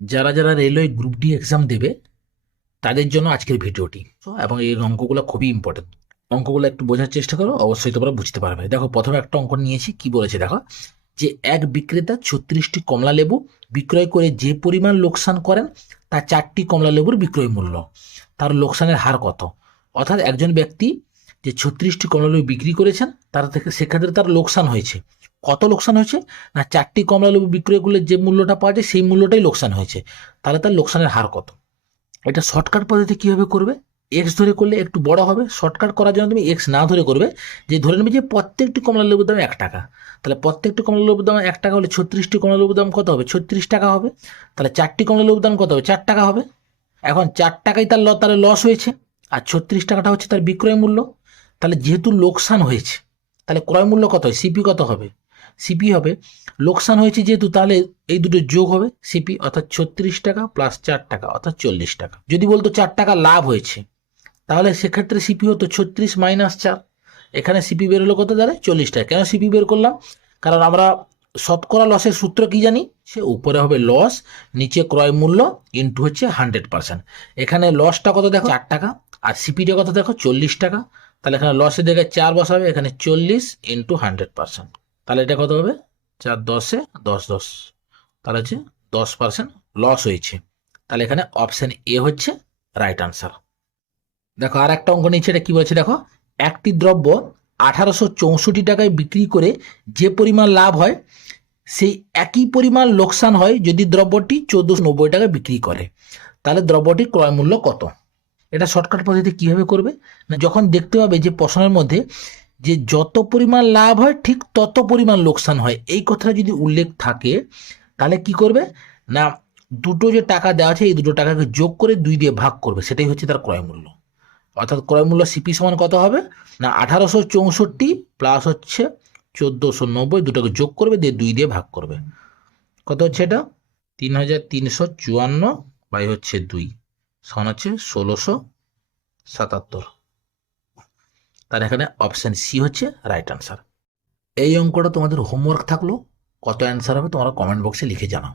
যারা যারা railway group D exam দেবে তাদের জন্য আজকের ভিডিওটি। এবং এই অঙ্কগুলো খুবই ইম্পর্টেন্ট। অঙ্কগুলো একটু বোঝার চেষ্টা করো, অবশ্যই তোমরা বুঝতে পারবে। দেখো, প্রথমে একটা অঙ্ক নিয়েছি, কি বলেছে দেখো, যে এক বিক্রেতা 36টি কমলা লেবু বিক্রয় করে যে পরিমাণ লোকসান করেন তা 4টি কমলা লেবুর বিক্রয় মূল্য। তার লোকসানের হার কত? অর্থাৎ একজন ব্যক্তি যে 36টি কমলা লেবু বিক্রি করেছেন তার থেকে সেক্ষেত্রে তার লোকসান হয়েছে। কত লোকসান হয়েছে? না, 4টি কমলা লেবু বিক্রয় করলে যে মূল্যটা পাওয়া যায় সেই মূল্যটাই লোকসান হয়েছে। তাহলে তার লোকসানের হার কত? এটা শর্টকাট পদ্ধতি কিভাবে করবে? এক্স ধরে করলে একটু বড় হবে। শর্টকাট করার জন্য তুমি এক্স না ধরে করবে, যে ধরে নেবে যে প্রত্যেকটি কমলা লেবুর দাম 1 টাকা। তাহলে প্রত্যেকটি কমলা লেবুর দাম 1 টাকা হলে 36টি কমলা লেবুর দাম কত হবে? 36 টাকা হবে। তাহলে 4টি কমলা লেবুর দাম কত হবে? 4 টাকা হবে। এখন 4 টাকাই তার লস হয়েছে, আর 36 টাকাটা হচ্ছে তার বিক্রয় মূল্য। তাহলে যেহেতু লোকসান হয়েছে, তাহলে ক্রয় মূল্য কত হয়? সিপি কত হবে? সিপি হবে, লোকসান হয়েছে যেহেতু, তাহলে এই দুটো যোগ হবে সিপি, অর্থাৎ 36 টাকা প্লাস 4 টাকা অর্থাৎ 40 টাকা। যদি বলতো 4 টাকা লাভ হয়েছে, তাহলে সেক্ষেত্রে সিপি হতো 36 - 4। এখানে সিপি বের হলো কত? দাঁড়ায় 40 টাকা। কেন সিপি বের করলাম? কারণ আমরা শতকরা লসের সূত্র কি জানি? সে উপরে হবে লস, নিচে ক্রয় মূল্য, ইন্টু হচ্ছে 100%। এখানে লসটা কত দেখো? 4 টাকা। আর সিপিটা কত দেখো? 40 টাকা। তাহলে এখানে লসের জায়গায় 4 বসাবে, এখানে 40 ইন্টু 100%। তাহলে এটা কত হবে? 4 × 10 = 10, তাহলে হচ্ছে 10% লস হয়েছে। তাহলে এখানে অপশন এ হচ্ছে রাইট আনসার। দেখো, আর একটা অঙ্ক নিচ্ছে, এটা কি বলেছে দেখো, একটি দ্রব্য 1864 টাকায় বিক্রি করে যে পরিমাণ লাভ হয় সেই একই পরিমাণ লোকসান হয় যদি দ্রব্যটি 1490 টাকায় বিক্রি করে। তাহলে দ্রব্যটির ক্রয় মূল্য কত? এটা শর্টকাট পদ্ধতি কিভাবে করবে? না, যখন দেখতে পাবে যে প্রশ্নের মধ্যে যে যত পরিমাণ লাভ হয় ঠিক তত পরিমাণ লোকসান হয়, এই কথাটা যদি উল্লেখ থাকে, তাহলে কি করবে? না, দুটো যে টাকা দেওয়া আছে এই দুটো টাকাকে যোগ করে 2 দিয়ে ভাগ করবে, সেটাই হচ্ছে তার ক্রয় মূল্য। অর্থাৎ ক্রয় মূল্য সিপি সমান কত হবে? না, 1864 প্লাস হচ্ছে 1490, দুটোকে যোগ করবে, দিয়ে 2 দিয়ে ভাগ করবে। কত হচ্ছে এটা? 3354 বাই হচ্ছে 2 সমান হচ্ছে 1677। তার এখানে অপশন সি হচ্ছে রাইট আনসার। এই অঙ্কটা তোমাদের হোমওয়ার্ক থাকলো। কত অ্যান্সার হবে তোমরা কমেন্ট বক্সে লিখে জানাও।